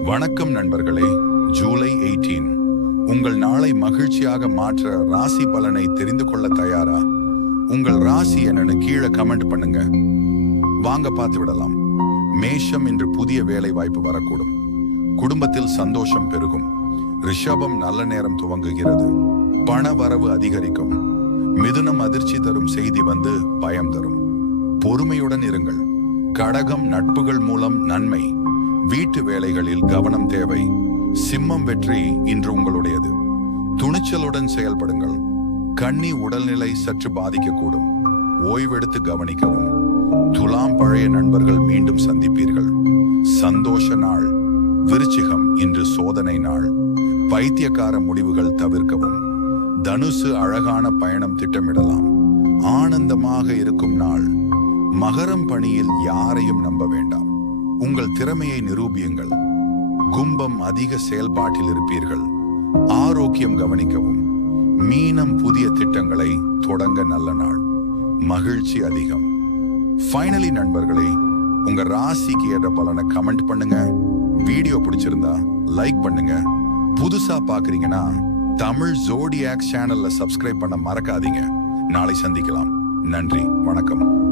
வணக்கம் நண்பர்களே. ஜூலை 18 உங்கள் நாளை மகிழ்ச்சியாக மாற்ற ராசி பலனை தெரிந்து கொள்ள தயாரா? உங்கள் ராசி என்னன்னு கீழே கமெண்ட் பண்ணுங்க. வாங்க பார்த்து விடலாம். மேஷம் இன்று புதிய வேலை வாய்ப்பு வரக்கூடும். குடும்பத்தில் சந்தோஷம் பெருகும். ரிஷபம் நல்ல நேரம் துவங்குகிறது. பண வரவு அதிகரிக்கும். மிதுனம் அதிர்ச்சி தரும் செய்தி வந்து பயம் தரும். பொறுமையுடன் இருங்கள். கடகம் நட்புகள் மூலம் நன்மை. வீட்டு வேலைகளில் கவனம் தேவை. சிம்மம் வெற்றி இன்று உங்களுடையது. துணிச்சலுடன் செயல்படுங்கள். கன்னி உடல்நிலை சற்று பாதிக்கக்கூடும். ஓய்வெடுத்து கவனிக்கவும். துலாம் பழைய நண்பர்கள் மீண்டும் சந்திப்பீர்கள். சந்தோஷ நாள். விருச்சிகம் இன்று சோதனை நாள். பைத்தியக்கார முடிவுகள் தவிர்க்கவும். தனுசு அழகான பயணம் திட்டமிடலாம். ஆனந்தமாக இருக்கும் நாள். மகரம் பணியில் யாரையும் நம்ப வேண்டாம். உங்கள் திறமையை நிரூபியுங்கள். கும்பம் அதிக செயல்பாட்டில் இருப்பீர்கள். ஆரோக்கியம் கவனிக்கவும். மீனம் புதிய திட்டங்களை தொடங்க நல்ல நாள். மகிழ்ச்சி அதிகம். ஃபைனலி நண்பர்களே, உங்க ராசிக்கு ஏற்ற பலனை கமெண்ட் பண்ணுங்க. வீடியோ பிடிச்சிருந்தா லைக் பண்ணுங்க. புதுசா பாக்குறீங்கன்னா தமிழ் ஜோடியாக் சேனல்ல சப்ஸ்கிரைப் பண்ண மறக்காதீங்க. நாளை சந்திக்கலாம். நன்றி, வணக்கம்.